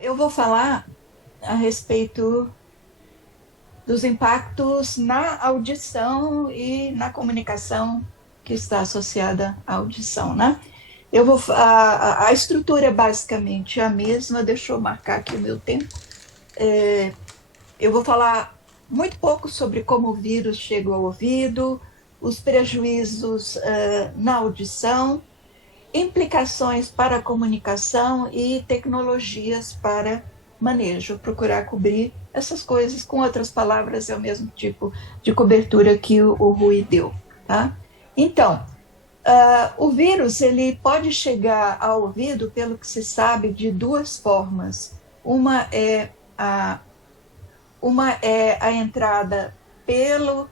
Eu vou falar a respeito dos impactos na audição e na comunicação que está associada à audição, né? A estrutura é basicamente a mesma, deixa eu marcar aqui o meu tempo. Eu vou falar muito pouco sobre como o vírus chega ao ouvido, os prejuízos na audição, implicações para a comunicação e tecnologias para manejo, procurar cobrir essas coisas, com outras palavras, é o mesmo tipo de cobertura que o Rui deu. Tá? Então, o vírus ele pode chegar ao ouvido, pelo que se sabe, de duas formas. Uma é a, uma é a entrada pelo,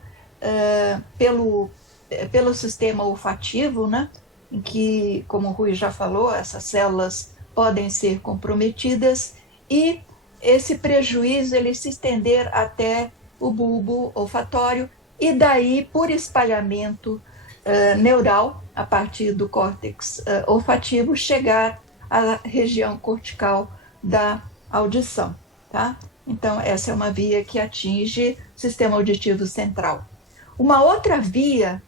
pelo sistema olfativo, né? Em que, como o Rui já falou, essas células podem ser comprometidas e esse prejuízo ele se estender até o bulbo olfatório e daí, por espalhamento neural, a partir do córtex olfativo, chegar à região cortical da audição, tá? Então, essa é uma via que atinge o sistema auditivo central. Uma outra via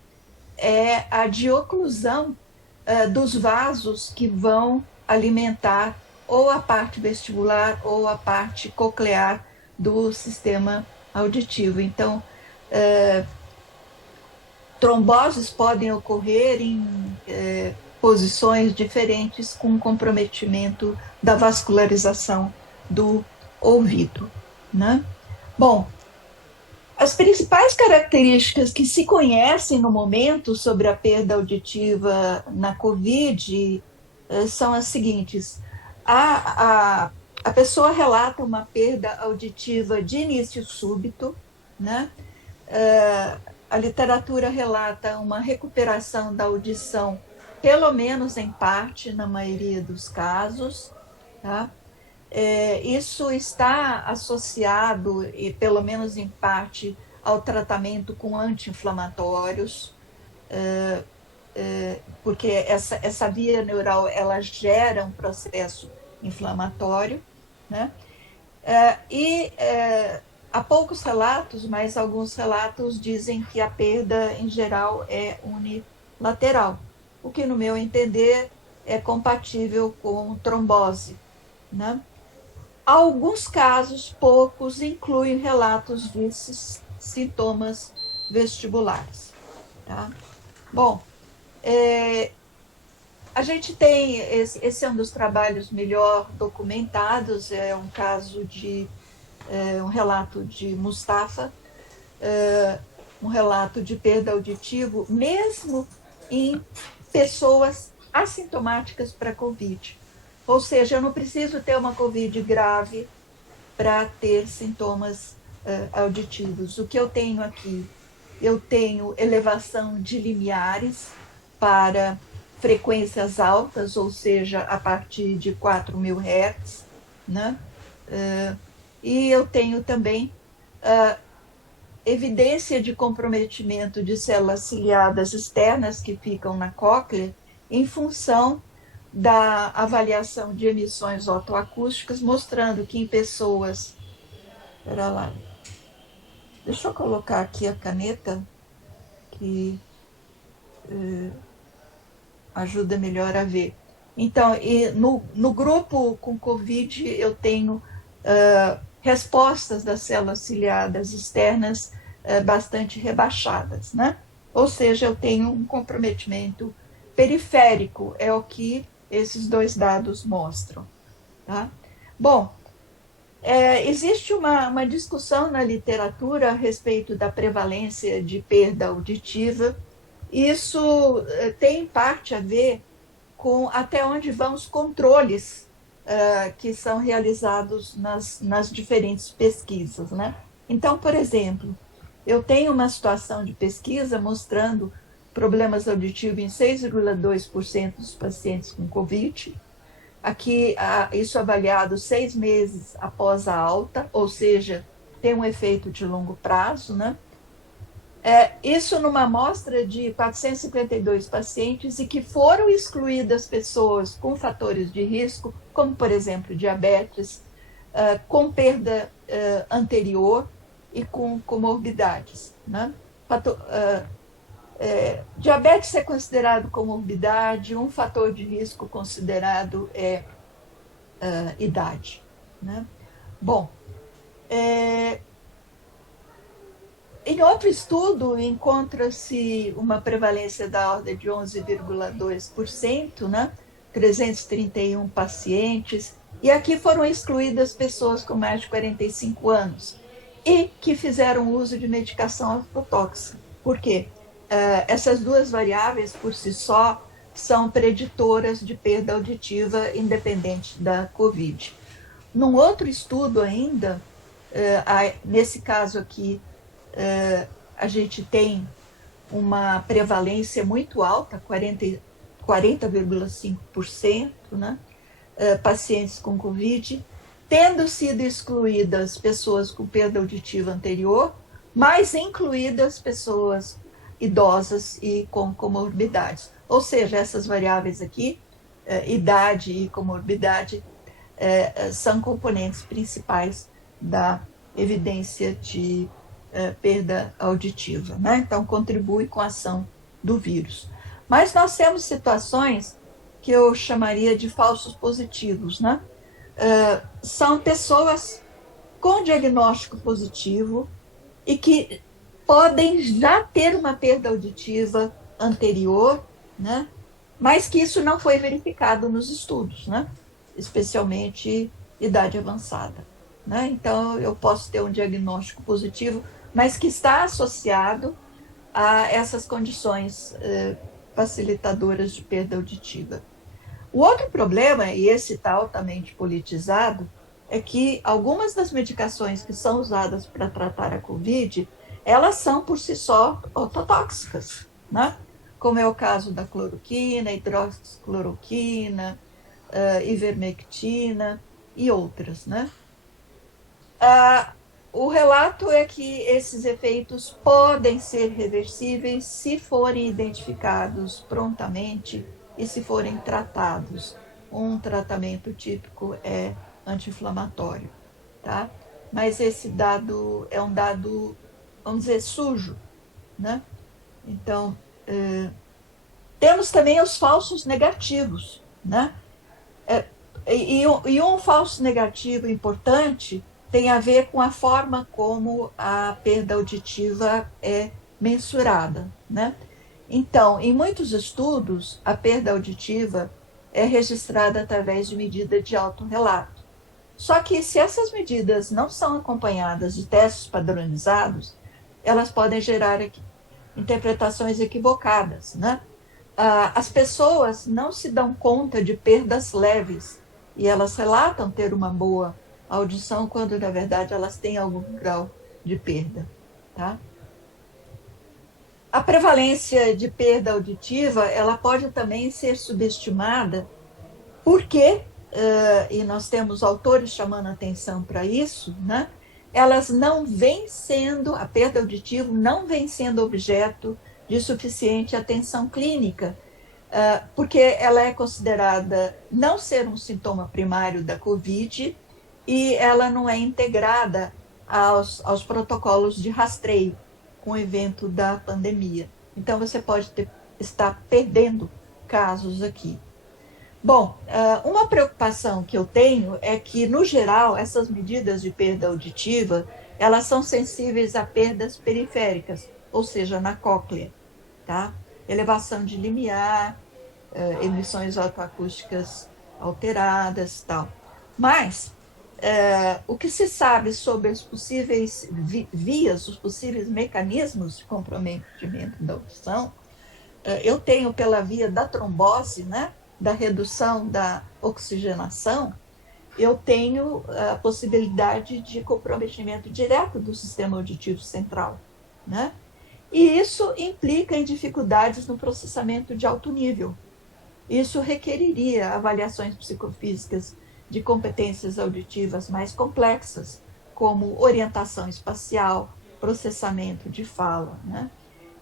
é a de oclusão dos vasos que vão alimentar ou a parte vestibular ou a parte coclear do sistema auditivo. Então, tromboses podem ocorrer em posições diferentes com comprometimento da vascularização do ouvido, né? Bom, as principais características que se conhecem no momento sobre a perda auditiva na COVID são as seguintes. A pessoa relata uma perda auditiva de início súbito, né? A literatura relata uma recuperação da audição, pelo menos em parte, na maioria dos casos, tá? Isso está associado, e pelo menos em parte, ao tratamento com anti-inflamatórios, porque essa via neural ela gera um processo inflamatório, né? Há poucos relatos, mas alguns relatos dizem que a perda em geral é unilateral, o que, no meu entender, é compatível com trombose, né? Alguns casos, poucos, incluem relatos de sintomas vestibulares. Tá? Bom, a gente tem, esse é um dos trabalhos melhor documentados, é um caso de, um relato de Mustafa, um relato de perda auditiva, mesmo em pessoas assintomáticas para Covid. Ou seja, eu não preciso ter uma COVID grave para ter sintomas auditivos. O que eu tenho aqui? Eu tenho elevação de limiares para frequências altas, ou seja, a partir de 4.000 Hz, né? E eu tenho também evidência de comprometimento de células ciliadas externas que ficam na cóclea em função da avaliação de emissões otoacústicas, mostrando que em pessoas... Espera lá. Deixa eu colocar aqui a caneta, que ajuda melhor a ver. Então, no grupo com COVID, eu tenho respostas das células ciliadas externas bastante rebaixadas, né? Ou seja, eu tenho um comprometimento periférico, é o que esses dois dados mostram. Tá? Bom, existe uma discussão na literatura a respeito da prevalência de perda auditiva. Isso tem, em parte, a ver com até onde vão os controles que são realizados nas diferentes pesquisas, né? Então, por exemplo, eu tenho uma situação de pesquisa mostrando problemas auditivos em 6,2% dos pacientes com COVID. Aqui, isso avaliado 6 meses após a alta, ou seja, tem um efeito de longo prazo, né? Isso numa amostra de 452 pacientes e que foram excluídas pessoas com fatores de risco, como, por exemplo, diabetes, com perda anterior e com comorbidades, né? Diabetes é considerado comorbidade, um fator de risco considerado é idade, né? Bom, em outro estudo, encontra-se uma prevalência da ordem de 11,2%, né? 331 pacientes, e aqui foram excluídas pessoas com mais de 45 anos e que fizeram uso de medicação aflotóxica. Por quê? Essas duas variáveis, por si só, são preditoras de perda auditiva independente da COVID. Num outro estudo ainda, nesse caso aqui, a gente tem uma prevalência muito alta, 40,5%, né? Pacientes com COVID, tendo sido excluídas pessoas com perda auditiva anterior, mas incluídas pessoas idosas e com comorbidades. Ou seja, essas variáveis aqui, idade e comorbidade, são componentes principais da evidência de perda auditiva, né? Então, contribui com a ação do vírus. Mas nós temos situações que eu chamaria de falsos positivos, né? São pessoas com diagnóstico positivo e que podem já ter uma perda auditiva anterior, né? Mas que isso não foi verificado nos estudos, né? Especialmente idade avançada, né? Então, eu posso ter um diagnóstico positivo, mas que está associado a essas condições facilitadoras de perda auditiva. O outro problema, e esse está altamente politizado, é que algumas das medicações que são usadas para tratar a COVID, elas são por si só ototóxicas, né? Como é o caso da cloroquina, hidroxicloroquina, ivermectina e outras, né? O relato é que esses efeitos podem ser reversíveis se forem identificados prontamente e se forem tratados. Um tratamento típico é anti-inflamatório, tá? Mas esse dado é um dado, vamos dizer, sujo, né? Então, temos também os falsos negativos, né? E um falso negativo importante tem a ver com a forma como a perda auditiva é mensurada, né? Então, em muitos estudos, a perda auditiva é registrada através de medida de autorrelato. Só que se essas medidas não são acompanhadas de testes padronizados, elas podem gerar interpretações equivocadas, né? As pessoas não se dão conta de perdas leves e elas relatam ter uma boa audição quando, na verdade, elas têm algum grau de perda, tá? A prevalência de perda auditiva, ela pode também ser subestimada porque, e nós temos autores chamando atenção para isso, né? Elas não vêm sendo, a perda auditiva não vem sendo objeto de suficiente atenção clínica, porque ela é considerada não ser um sintoma primário da COVID e ela não é integrada aos protocolos de rastreio com o evento da pandemia. Então, você pode estar perdendo casos aqui. Bom, uma preocupação que eu tenho é que, no geral, essas medidas de perda auditiva, elas são sensíveis a perdas periféricas, ou seja, na cóclea, tá? Elevação de limiar, emissões otoacústicas alteradas, tal. Mas o que se sabe sobre as possíveis vias, os possíveis mecanismos de comprometimento da audição, eu tenho pela via da trombose, né, da redução da oxigenação, eu tenho a possibilidade de comprometimento direto do sistema auditivo central, né? E isso implica em dificuldades no processamento de alto nível. Isso requeriria avaliações psicofísicas de competências auditivas mais complexas, como orientação espacial, processamento de fala, né?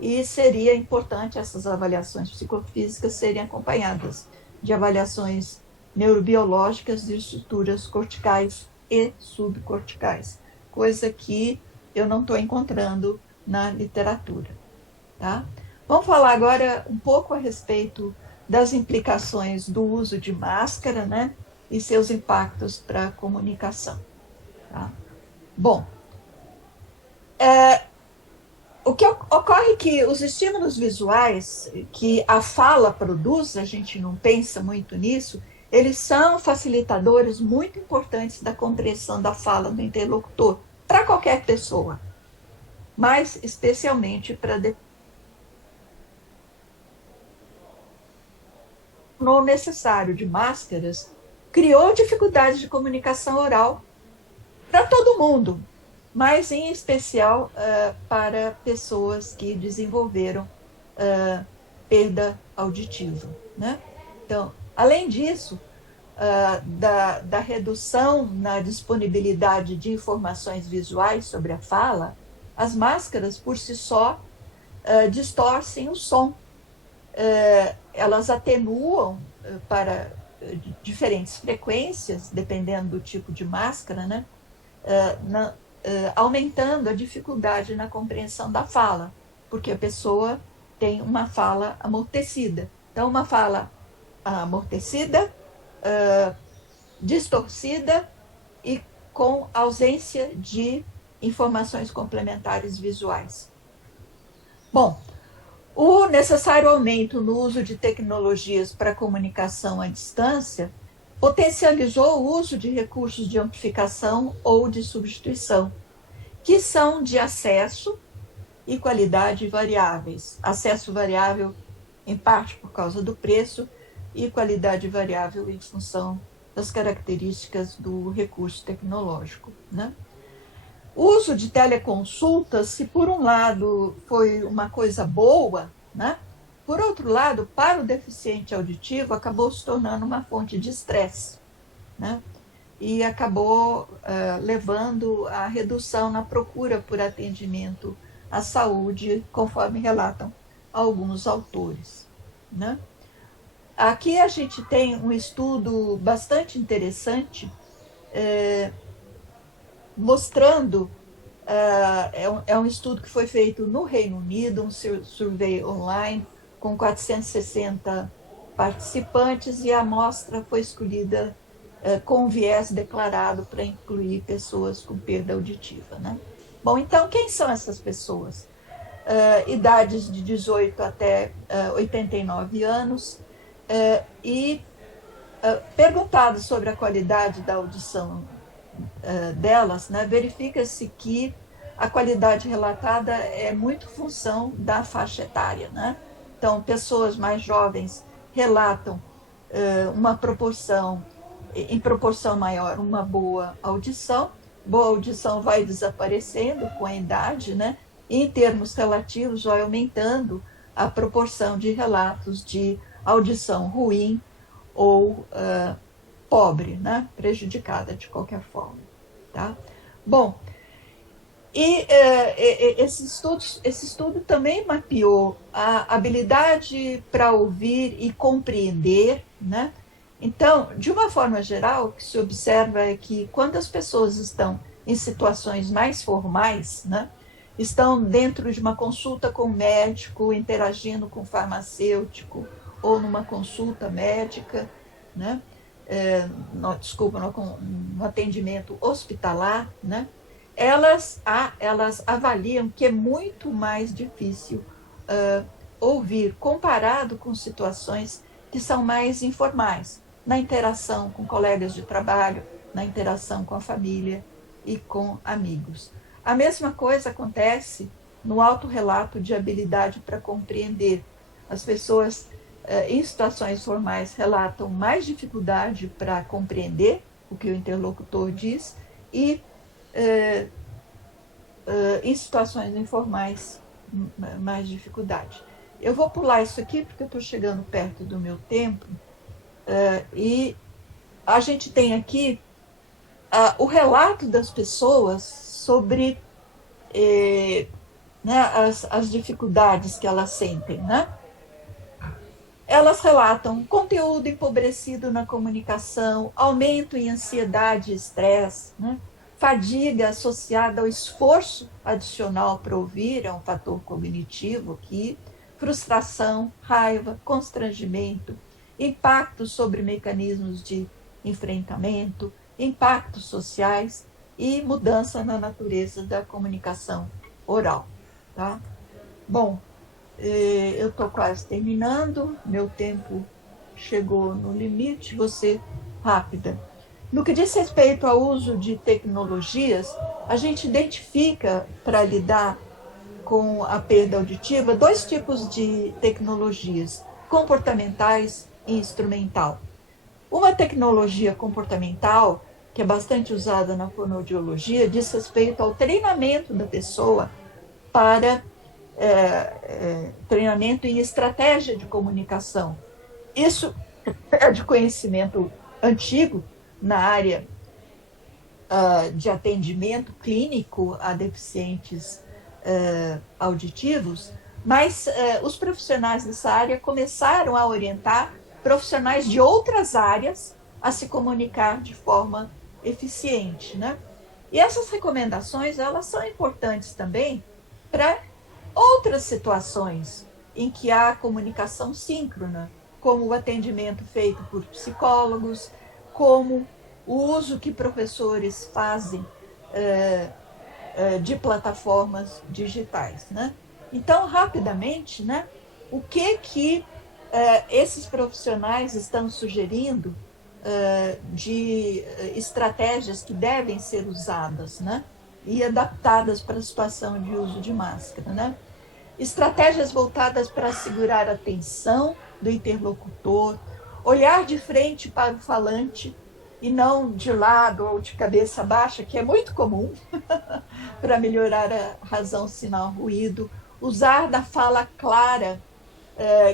E seria importante essas avaliações psicofísicas serem acompanhadas de avaliações neurobiológicas de estruturas corticais e subcorticais, coisa que eu não estou encontrando na literatura. Tá? Vamos falar agora um pouco a respeito das implicações do uso de máscara, né, e seus impactos para a comunicação. Tá? Bom, o que ocorre é que os estímulos visuais que a fala produz, a gente não pensa muito nisso, eles são facilitadores muito importantes da compreensão da fala do interlocutor, para qualquer pessoa, mas especialmente para o necessário de máscaras, criou dificuldades de comunicação oral para todo mundo, mas em especial para pessoas que desenvolveram perda auditiva. Né? Então, além disso, da redução na disponibilidade de informações visuais sobre a fala, as máscaras, por si só, distorcem o som. Elas atenuam para diferentes frequências, dependendo do tipo de máscara, né? Aumentando a dificuldade na compreensão da fala, porque a pessoa tem uma fala amortecida. Então, uma fala amortecida, distorcida e com ausência de informações complementares visuais. Bom, o necessário aumento no uso de tecnologias para comunicação à distância potencializou o uso de recursos de amplificação ou de substituição, que são de acesso e qualidade variáveis. Acesso variável, em parte por causa do preço, e qualidade variável em função das características do recurso tecnológico. Né? O uso de teleconsultas, se por um lado foi uma coisa boa, né? Por outro lado, para o deficiente auditivo, acabou se tornando uma fonte de estresse, né? E acabou levando à redução na procura por atendimento à saúde, conforme relatam alguns autores. Né? Aqui a gente tem um estudo bastante interessante, mostrando, é um estudo que foi feito no Reino Unido, um survey online, com 460 participantes, e a amostra foi escolhida com viés declarado para incluir pessoas com perda auditiva. Né? Bom, então, quem são essas pessoas? Idades de 18 até 89 anos, e perguntado sobre a qualidade da audição delas, né, verifica-se que a qualidade relatada é muito função da faixa etária. Né? Então, pessoas mais jovens relatam uma proporção, em proporção maior, uma boa audição. Boa audição vai desaparecendo com a idade, né? E em termos relativos vai aumentando a proporção de relatos de audição ruim ou pobre, né? Prejudicada de qualquer forma. Tá? Bom, e esse estudo também mapeou a habilidade para ouvir e compreender, né? Então, de uma forma geral, o que se observa é que quando as pessoas estão em situações mais formais, né, estão dentro de uma consulta com o médico, interagindo com o farmacêutico, ou numa consulta médica, né, no atendimento hospitalar, né, elas avaliam que é muito mais difícil ouvir comparado com situações que são mais informais, na interação com colegas de trabalho, na interação com a família e com amigos. A mesma coisa acontece no autorrelato de habilidade para compreender. As pessoas em situações formais relatam mais dificuldade para compreender o que o interlocutor diz e em situações informais mais dificuldade. Eu vou pular isso aqui porque eu estou chegando perto do meu tempo, e a gente tem aqui o relato das pessoas sobre né, as dificuldades que elas sentem. Né? Elas relatam conteúdo empobrecido na comunicação, aumento em ansiedade e estresse, né? Fadiga associada ao esforço adicional para ouvir, é um fator cognitivo aqui, frustração, raiva, constrangimento, impactos sobre mecanismos de enfrentamento, impactos sociais e mudança na natureza da comunicação oral. Tá? Bom, eu estou quase terminando, meu tempo chegou no limite, vou ser rápida. No que diz respeito ao uso de tecnologias, a gente identifica, para lidar com a perda auditiva, dois tipos de tecnologias, comportamentais e instrumental. Uma tecnologia comportamental, que é bastante usada na fonoaudiologia, diz respeito ao treinamento da pessoa para treinamento em estratégia de comunicação. Isso é de conhecimento antigo na área de atendimento clínico a deficientes auditivos, mas os profissionais dessa área começaram a orientar profissionais de outras áreas a se comunicar de forma eficiente, né? E essas recomendações, elas são importantes também para outras situações em que há comunicação síncrona, como o atendimento feito por psicólogos, como o uso que professores fazem de plataformas digitais, né? Então, rapidamente, né, o que esses profissionais estão sugerindo de estratégias que devem ser usadas, né, e adaptadas para a situação de uso de máscara, né? Estratégias voltadas para segurar a atenção do interlocutor, olhar de frente para o falante e não de lado ou de cabeça baixa, que é muito comum, para melhorar a razão sinal ruído, usar da fala clara,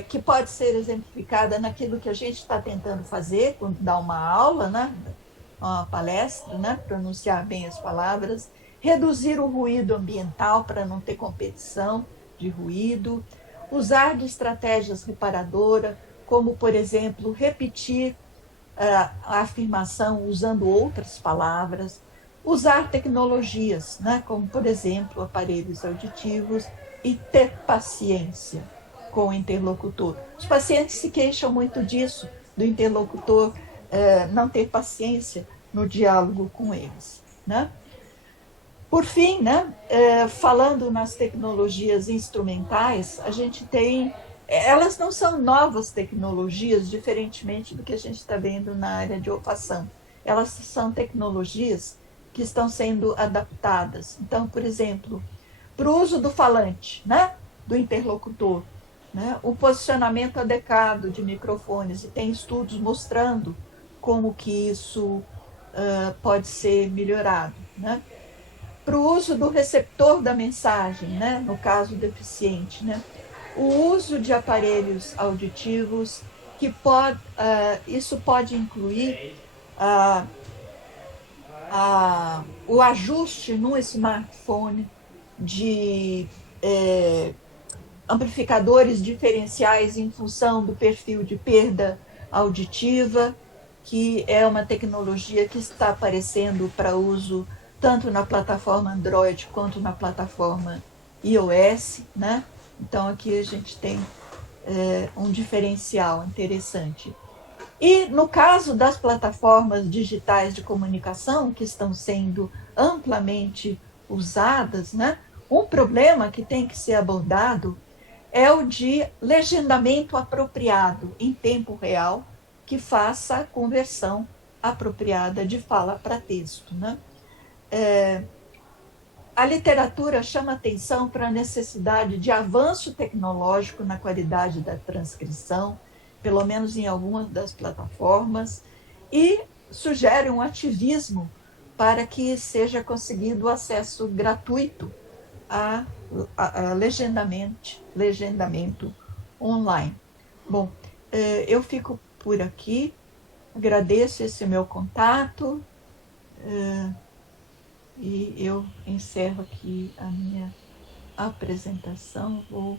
que pode ser exemplificada naquilo que a gente está tentando fazer, quando dá uma aula, né? Uma palestra, né? Pronunciar bem as palavras, reduzir o ruído ambiental para não ter competição de ruído, usar de estratégias reparadoras, como, por exemplo, repetir a afirmação usando outras palavras, usar tecnologias, né, como, por exemplo, aparelhos auditivos, e ter paciência com o interlocutor. Os pacientes se queixam muito disso, do interlocutor não ter paciência no diálogo com eles, né? Por fim, né, falando nas tecnologias instrumentais, a gente tem. Elas não são novas tecnologias, diferentemente do que a gente está vendo na área de olfação. Elas são tecnologias que estão sendo adaptadas. Então, por exemplo, para o uso do falante, né, do interlocutor, né, o posicionamento adequado de microfones, e tem estudos mostrando como que isso pode ser melhorado, né? Para o uso do receptor da mensagem, né, no caso deficiente, né, o uso de aparelhos auditivos, que isso pode incluir o ajuste no smartphone de amplificadores diferenciais em função do perfil de perda auditiva, que é uma tecnologia que está aparecendo para uso tanto na plataforma Android quanto na plataforma iOS, né? Então aqui a gente tem um diferencial interessante. E no caso das plataformas digitais de comunicação, que estão sendo amplamente usadas, né, um problema que tem que ser abordado é o de legendamento apropriado em tempo real, que faça a conversão apropriada de fala para texto, né? A literatura chama atenção para a necessidade de avanço tecnológico na qualidade da transcrição, pelo menos em algumas das plataformas, e sugere um ativismo para que seja conseguido acesso gratuito a legendamento online. Bom, eu fico por aqui, agradeço esse meu contato, e eu encerro aqui a minha apresentação. Vou